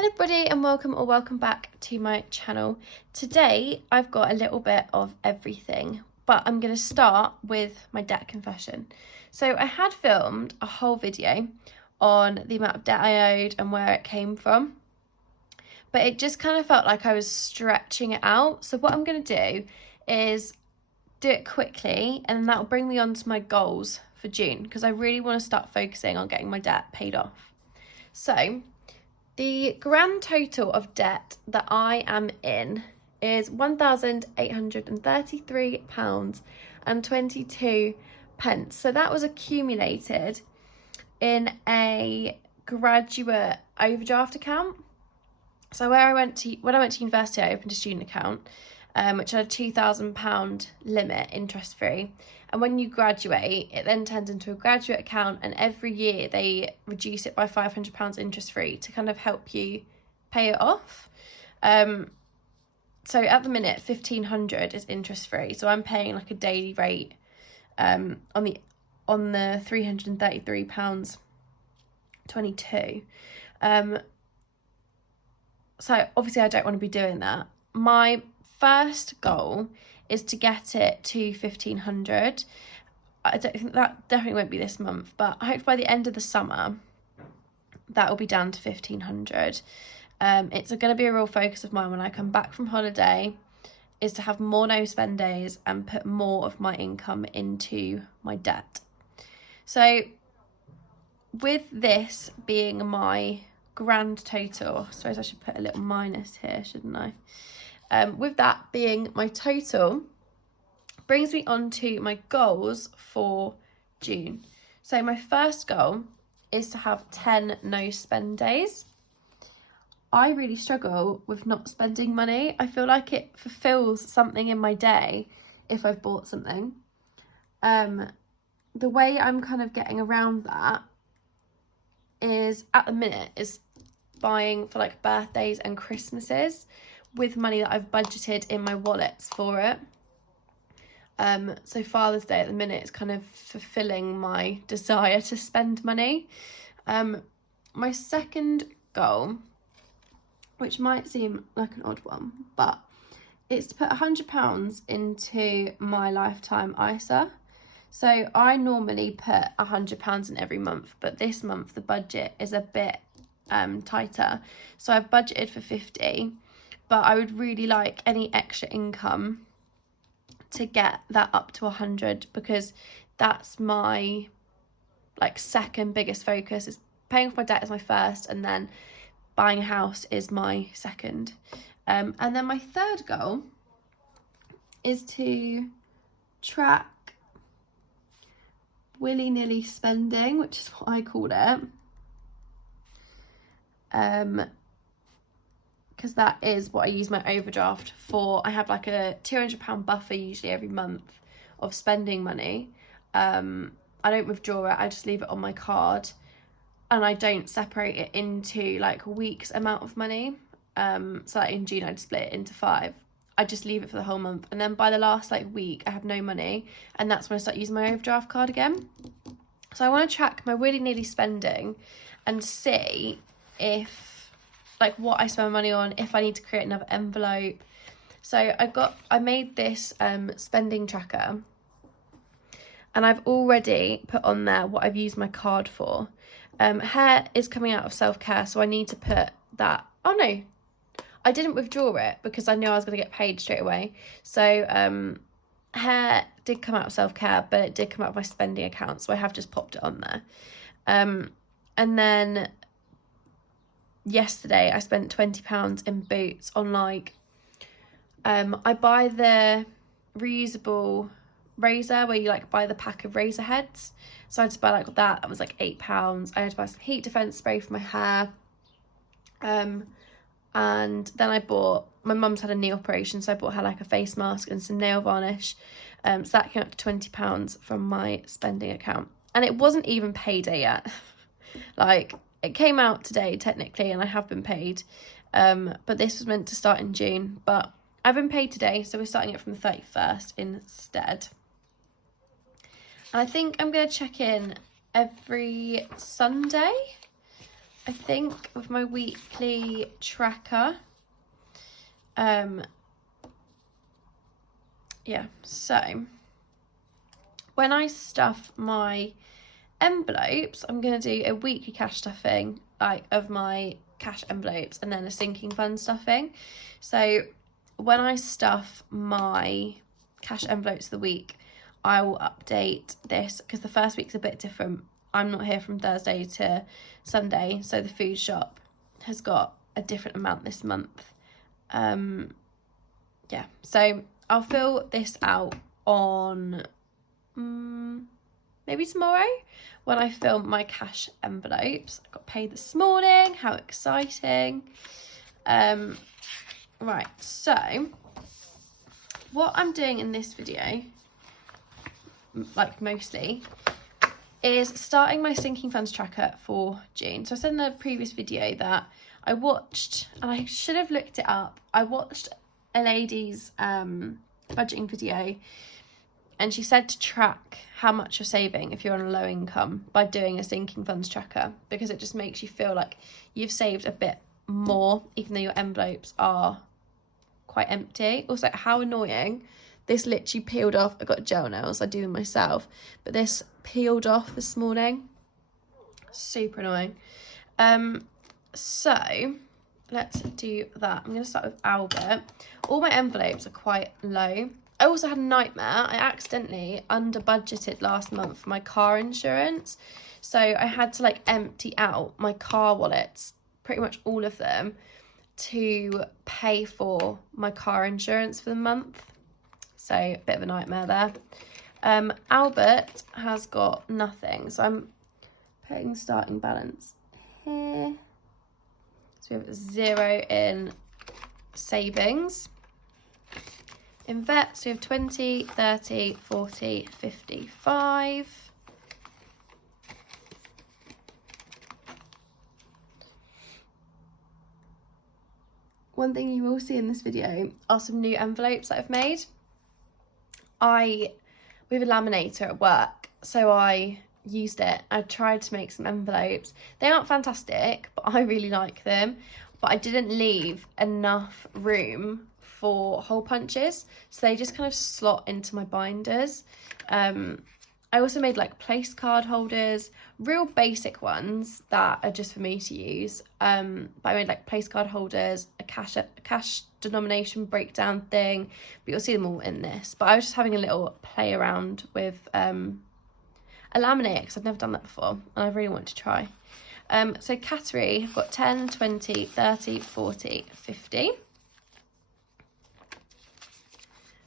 Hello everybody and welcome back to my channel. Today I've got a little bit of everything, but I'm going to start with my debt confession. So I had filmed a whole video on the amount of debt I owed and where it came from, but it just kind of felt like I was stretching it out. So what I'm going to do is do it quickly, and then that'll bring me on to my goals for June, because I really want to start focusing on getting my debt paid off. So the grand total of debt that I am in is £1,833.22. So that was accumulated in a graduate overdraft account. So when I went to university, I opened a student account, which had a £2,000 limit, interest free. And when you graduate, it then turns into a graduate account, and every year they reduce it by £500 interest free to kind of help you pay it off. So at the minute, £1,500 is interest free. So I'm paying like a daily rate on the £333.22. So obviously I don't want to be doing that. My first goal is to get it to 1,500. I don't think that definitely won't be this month, but I hope by the end of the summer that will be down to 1,500. It's going to be a real focus of mine when I come back from holiday, is to have more no spend days and put more of my income into my debt. So with this being my grand total, I suppose I should put a little minus here, shouldn't I? With that being my total, brings me on to my goals for June. So my first goal is to have 10 no spend days. I really struggle with not spending money. I feel like it fulfills something in my day if I've bought something. The way I'm kind of getting around that is, at the minute, is buying for like birthdays and Christmases with money that I've budgeted in my wallets for it. So Father's Day at the minute is kind of fulfilling my desire to spend money. My second goal, which might seem like an odd one, but it's to put £100 into my lifetime ISA. So I normally put £100 in every month, but this month the budget is a bit tighter. So I've budgeted for 50, but I would really like any extra income to get that up to 100, because that's my like second biggest focus. Is paying off my debt is my first, and then buying a house is my second. And then my third goal is to track willy-nilly spending, which is what I call it. Because that is what I use my overdraft for. I have like a £200 buffer usually every month of spending money. I don't withdraw it, I just leave it on my card, and I don't separate it into like a week's amount of money. So like in June I'd split it into 5. I just leave it for the whole month, and then by the last like week I have no money, and that's when I start using my overdraft card again. So I want to track my willy-nilly spending and see if like what I spend my money on, if I need to create another envelope. So I made this spending tracker, and I've already put on there what I've used my card for. Hair is coming out of self-care, so I need to put that. Oh no, I didn't withdraw it because I knew I was going to get paid straight away. So hair did come out of self-care, but it did come out of my spending account, so I have just popped it on there. And then yesterday I spent £20 in Boots on like I buy the reusable razor where you like buy the pack of razor heads, so I had to buy like that was like £8. I had to buy some heat defense spray for my hair, and then I bought, my mum's had a knee operation, so I bought her like a face mask and some nail varnish. So that came up to £20 from my spending account, and it wasn't even payday yet. Like, it came out today technically, and I have been paid, but this was meant to start in June, but I've been paid today, so we're starting it from the 31st instead. And I think I'm going to check in every Sunday. I think with my weekly tracker, yeah, so when I stuff my envelopes, I'm going to do a weekly cash stuffing, like of my cash envelopes, and then a sinking fund stuffing. So when I stuff my cash envelopes of the week, I will update this because the first week's a bit different. I'm not here from Thursday to Sunday, so the food shop has got a different amount this month. Yeah, so I'll fill this out on maybe tomorrow when I film my cash envelopes. I got paid this morning. How exciting. Right, so what I'm doing in this video, like mostly, is starting my sinking funds tracker for June. So I said in the previous video that I watched, and I should have looked it up, I watched a lady's budgeting video, and she said to track how much you're saving if you're on a low income by doing a sinking funds tracker, because it just makes you feel like you've saved a bit more even though your envelopes are quite empty. Also, how annoying, this literally peeled off. I got gel nails, I do them myself, but this peeled off this morning. Super annoying. So let's do that. I'm going to start with Albert. All my envelopes are quite low. I also had a nightmare. I accidentally under budgeted last month for my car insurance. So I had to like empty out my car wallets, pretty much all of them, to pay for my car insurance for the month. So a bit of a nightmare there. Albert has got nothing. So I'm putting starting balance here. So we have 0 in savings. In vets, we have 20, 30, 40, 55. One thing you will see in this video are some new envelopes that I've made. We have a laminator at work, so I used it. I tried to make some envelopes. They aren't fantastic, but I really like them. But I didn't leave enough room for hole punches, so they just kind of slot into my binders. I also made like place card holders, real basic ones that are just for me to use. But I made like place card holders, a cash denomination breakdown thing, but you'll see them all in this. But I was just having a little play around with a laminator because I've never done that before and I really want to try. So category, I've got 10, 20, 30, 40, 50.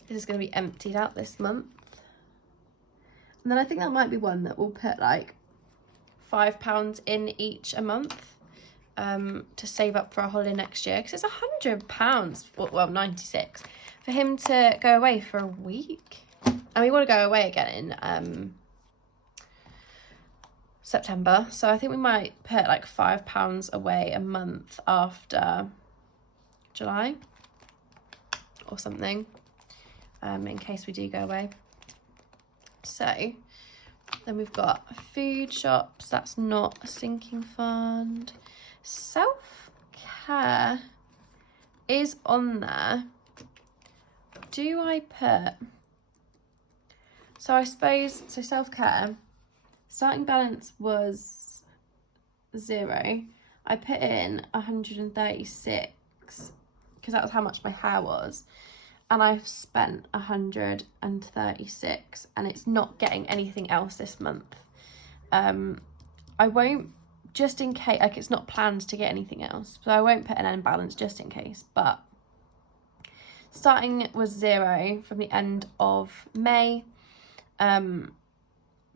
This is going to be emptied out this month. And then I think that might be one that we'll put like £5 in each a month to save up for a holiday next year, because it's £100, well 96, for him to go away for a week. And we want to go away again in September, so I think we might put like £5 away a month after July or something, in case we do go away. So then we've got food shops, that's not a sinking fund. Self-care is on there. Do I put, so I suppose, so self-care, starting balance was 0. I put in 136 because that was how much my hair was. And I've spent 136 and it's not getting anything else this month. I won't, just in case, like it's not planned to get anything else, so I won't put an end balance just in case. But starting was 0 from the end of May. Put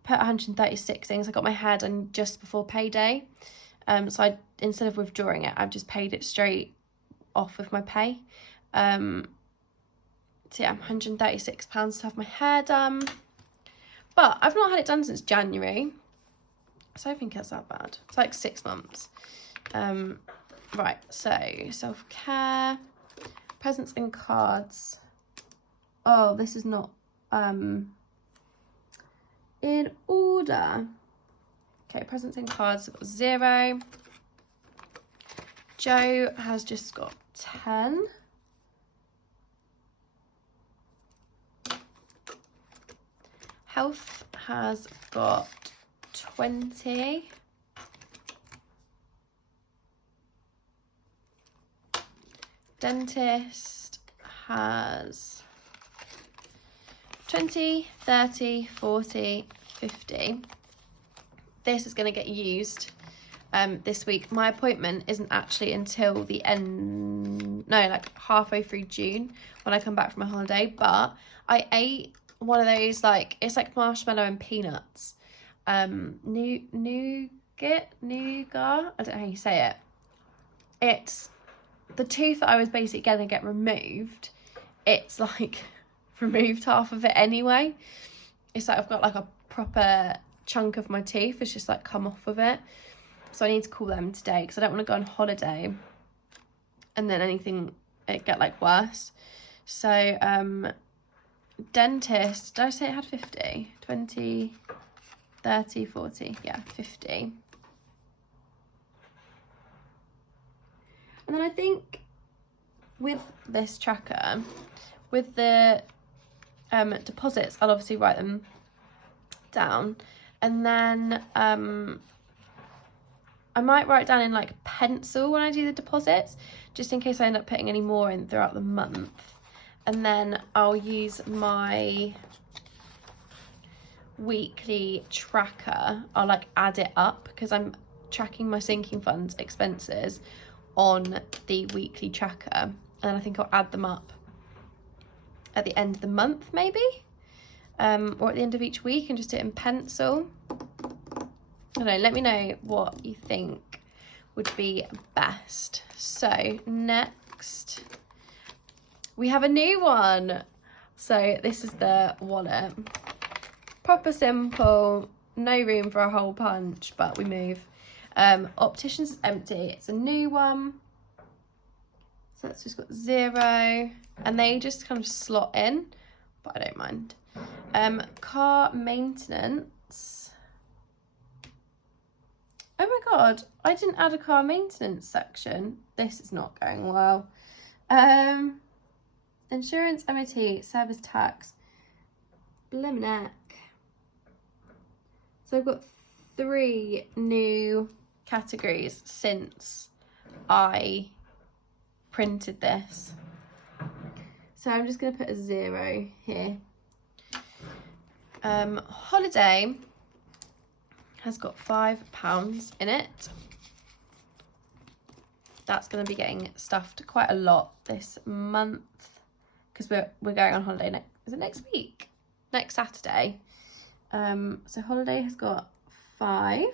136 in, so I got my hair done just before payday. So I, instead of withdrawing it, I've just paid it straight off with my pay. So yeah, £136 to have my hair done. But I've not had it done since January, so I don't think it's that bad. It's like 6 months. Right, so self-care, presents and cards. Oh, this is not in order. Okay, presents and cards, I've got 0. Joe has just got 10. Health has got 20. Dentist has 20, 30, 40, 50. This is going to get used this week. My appointment isn't actually until the end, no, like halfway through June when I come back from a holiday, but I ate one of those, like, it's like marshmallow and peanuts. Nougat, I don't know how you say it. It's the tooth that I was basically going to get removed. It's like removed half of it anyway. It's like I've got like a proper chunk of my teeth. It's just like come off of it. So I need to call them today because I don't want to go on holiday and then it get like worse. So dentist, did I say it had 50? 20, 30, 40, yeah, 50. And then I think with this tracker, with the deposits, I'll obviously write them down. And then I might write down in like pencil when I do the deposits, just in case I end up putting any more in throughout the month. And then I'll use my weekly tracker. I'll like add it up because I'm tracking my sinking funds expenses on the weekly tracker, and then I think I'll add them up at the end of the month maybe, or at the end of each week, and just do it in pencil. I don't know, let me know what you think would be best. So next we have a new one. So this is the wallet, proper simple, no room for a hole punch, but we move. Opticians is empty, it's a new one, so that's just got 0, and they just kind of slot in, but I don't mind. Car maintenance, oh my god, I didn't add a car maintenance section. This is not going well. Insurance, MOT, service tax, blimmin' heck. So I've got 3 new categories since I printed this, so I'm just going to put a 0 here. Holiday has got £5 in it. That's going to be getting stuffed quite a lot this month because we're going on holiday next week? Next Saturday. So holiday has got 5.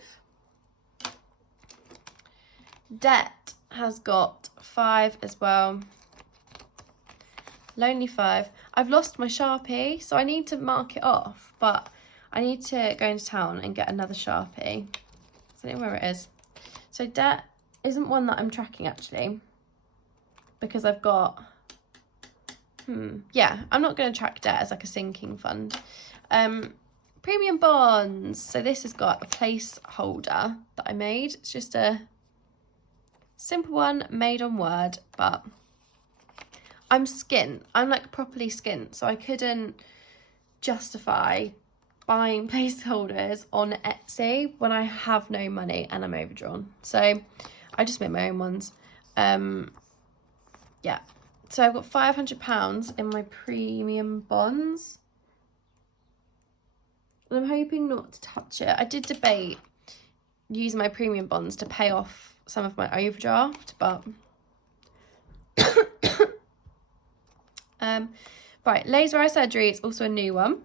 Debt has got 5 as well. Lonely 5. I've lost my Sharpie, so I need to mark it off, but I need to go into town and get another Sharpie. I don't know where it is. So debt isn't one that I'm tracking actually, because I've got, yeah, I'm not going to track debt as like a sinking fund. Premium bonds. So this has got a placeholder that I made. It's just a simple one made on Word, but I'm skint. I'm like properly skint, so I couldn't justify buying placeholders on Etsy when I have no money and I'm overdrawn. So I just made my own ones. Yeah. So I've got £500 in my premium bonds. And I'm hoping not to touch it. I did debate using my premium bonds to pay off some of my overdraft, but right, laser eye surgery is also a new one,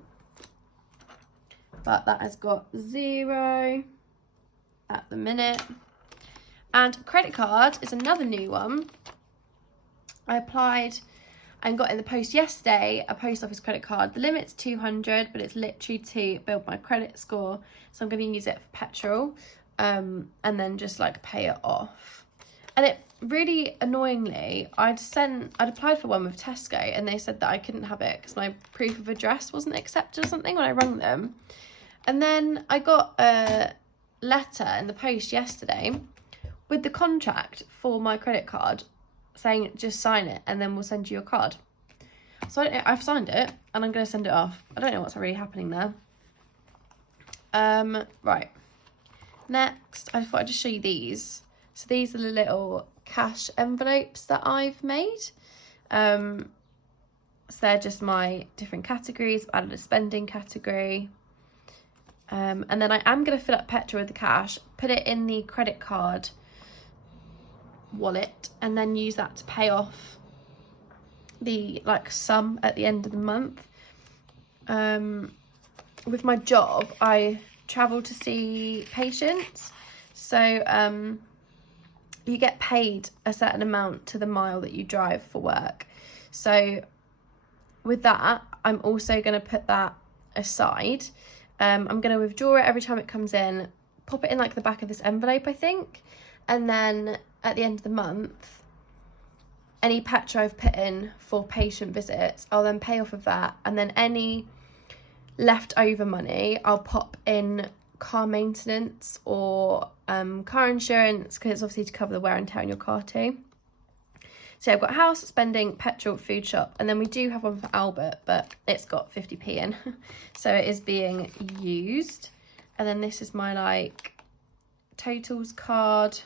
but that has got 0 at the minute. And credit card is another new one. I applied and got in the post yesterday a post office credit card. The limit's 200, but it's literally to build my credit score, so I'm going to use it for petrol, and then just like pay it off. And it really annoyingly, I'd applied for one with Tesco, and they said that I couldn't have it because my proof of address wasn't accepted or something when I rang them. And then I got a letter in the post yesterday with the contract for my credit card saying just sign it and then we'll send you your card. So I've signed it and I'm going to send it off. I don't know what's really happening there. Right. Next, I thought I'd just show you these. So these are the little cash envelopes that I've made. So they're just my different categories. I've added a spending category. And then I am going to fill up petrol with the cash, put it in the credit card wallet, and then use that to pay off the sum at the end of the month. With my job, I travel to see patients, so you get paid a certain amount to the mile that you drive for work. So with that, I'm also going to put that aside. I'm going to withdraw it every time it comes in, pop it in the back of this envelope, I think, and then at the end of the month, any petrol I've put in for patient visits, I'll then pay off of that, and then any leftover money I'll pop in car maintenance or car insurance, because it's obviously to cover the wear and tear on your car too. So I've got house, spending, petrol, food shop, and then we do have one for Albert, but it's got 50p in, so it is being used. And then this is my totals card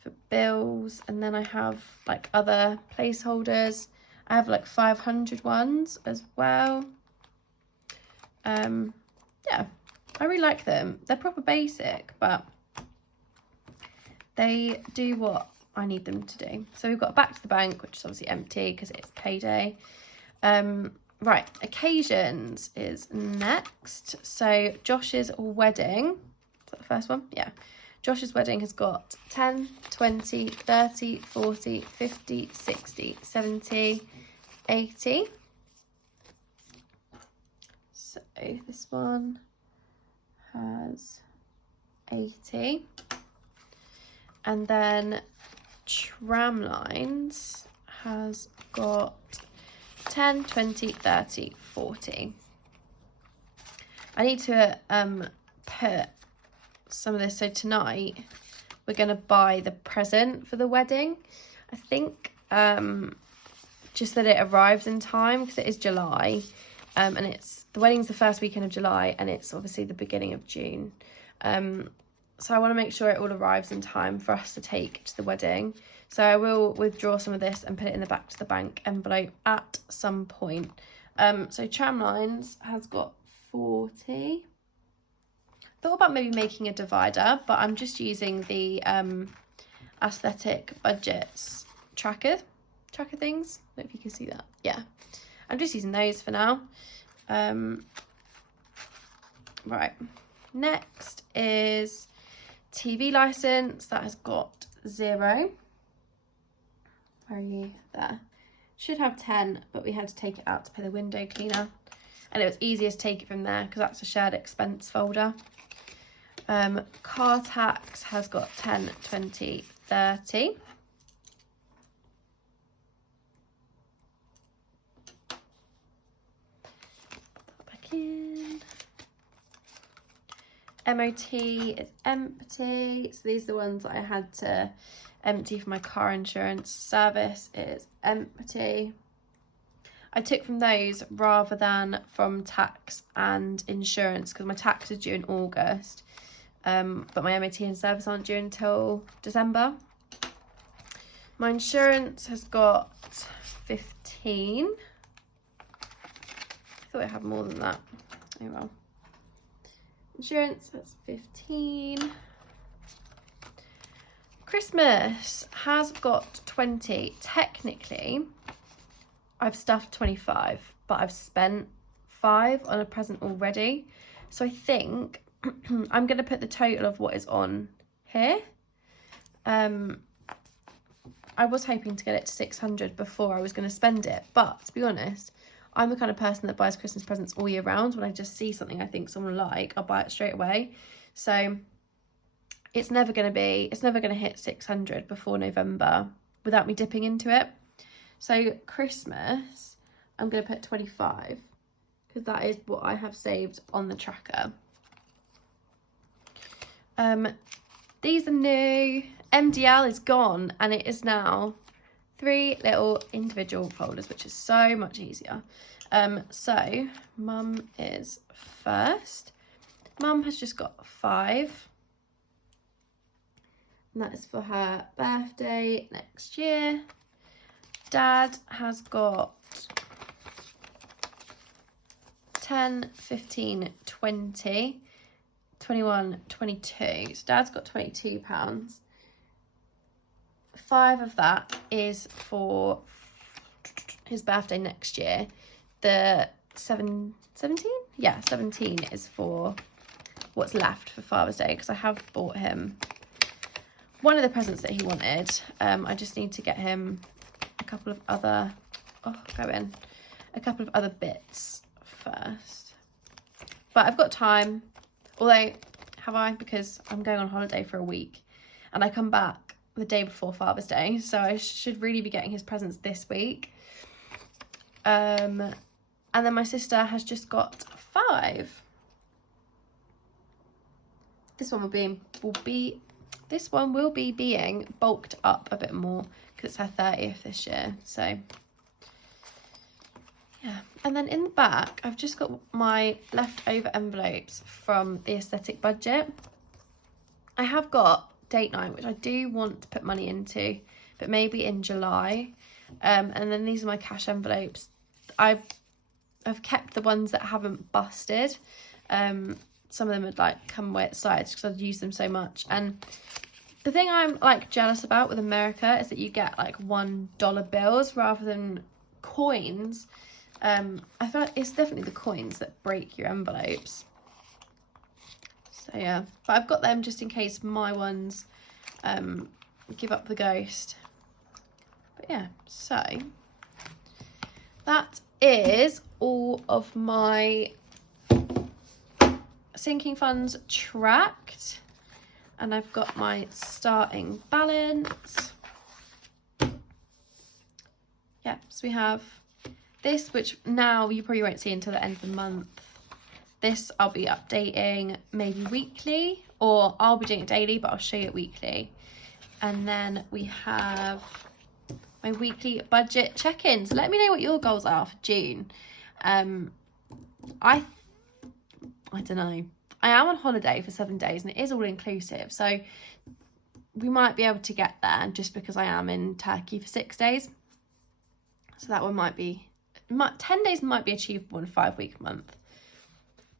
for bills, and then I have other placeholders. I have 500 ones as well. Yeah, I really like them. They're proper basic, but they do what I need them to do. So we've got back to the bank, which is obviously empty because it's payday. Right, occasions is next. So Josh's wedding, is that the first one? Yeah. Josh's wedding has got 10, 20, 30, 40, 50, 60, 70, 80. So this one has 80. And then Tramlines has got 10, 20, 30, 40. I need to put some of this. So tonight we're going to buy the present for the wedding. I think just that it arrives in time, because it is July, and the wedding's the first weekend of July, and it's obviously the beginning of June. So I want to make sure it all arrives in time for us to take to the wedding. So I will withdraw some of this and put it in the back to the bank envelope at some point. So Tramlines has got 40. Thought about maybe making a divider, but I'm just using the aesthetic budgets tracker things. I don't know if you can see that. Yeah, I'm just using those for now. Right, next is TV license. That has got 0. Where are you? There. Should have 10, but we had to take it out to pay the window cleaner, and it was easier to take it from there because that's a shared expense folder. Car tax has got 10, 20, 30. Back in. MOT is empty. So these are the ones that I had to empty for my car insurance. Service is empty. I took from those rather than from tax and insurance, because my tax is due in August. But my MOT and service aren't due until December. My insurance has got 15. I thought it had more than that. Oh well. Insurance, that's 15. Christmas has got 20. Technically, I've stuffed 25, but I've spent 5 on a present already. So I think I'm going to put the total of what is on here. I was hoping to get it to 600 before I was going to spend it, but to be honest, I'm the kind of person that buys Christmas presents all year round. When I just see something I think someone will like, I'll buy it straight away. So it's never going to hit 600 before November without me dipping into it. So Christmas, I'm going to put 25 because that is what I have saved on the tracker. These are new. MDL is gone, and it is now 3 little individual folders, which is so much easier. So Mum is first. Mum has just got 5. And that is for her birthday next year. Dad has got 10, 15, 20, 21, 22. So Dad's got £22. 5 of that is for his birthday next year. The 17? Yeah, 17 is for what's left for Father's Day, because I have bought him one of the presents that he wanted. I just need to get him a couple of other, a couple of other bits first. But I've got time, although, have I? Because I'm going on holiday for a week and I come back the day before Father's Day, so I should really be getting his presents this week. And then my sister has just got 5. This one will be being bulked up a bit more because it's her 30th this year. So yeah, and then in the back I've just got my leftover envelopes from the aesthetic budget. I have got date night, which I do want to put money into, but maybe in July. And then these are my cash envelopes. I've kept the ones that haven't busted. Some of them had like come wet sides because I've used them so much. And the thing I'm like jealous about with America is that you get like $1 bills rather than coins. I feel like it's definitely the coins that break your envelopes. So yeah, but I've got them just in case my ones give up the ghost. But yeah, so that is all of my sinking funds tracked, and I've got my starting balance. Yeah, so we have this, which now you probably won't see until the end of the month. This I'll be updating maybe weekly, or I'll be doing it daily, but I'll show you it weekly. And then we have my weekly budget check-ins. Let me know what your goals are for June. I don't know. I am on holiday for 7 days and it is all inclusive. So we might be able to get there just because I am in Turkey for 6 days. So that one might be, 10 days might be achievable in a 5-week month.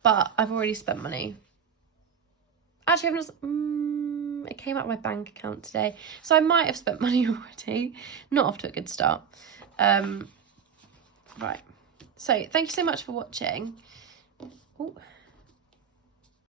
But I've already spent money. Actually, it came out of my bank account today. So I might have spent money already. Not off to a good start. Right. So thank you so much for watching. Ooh.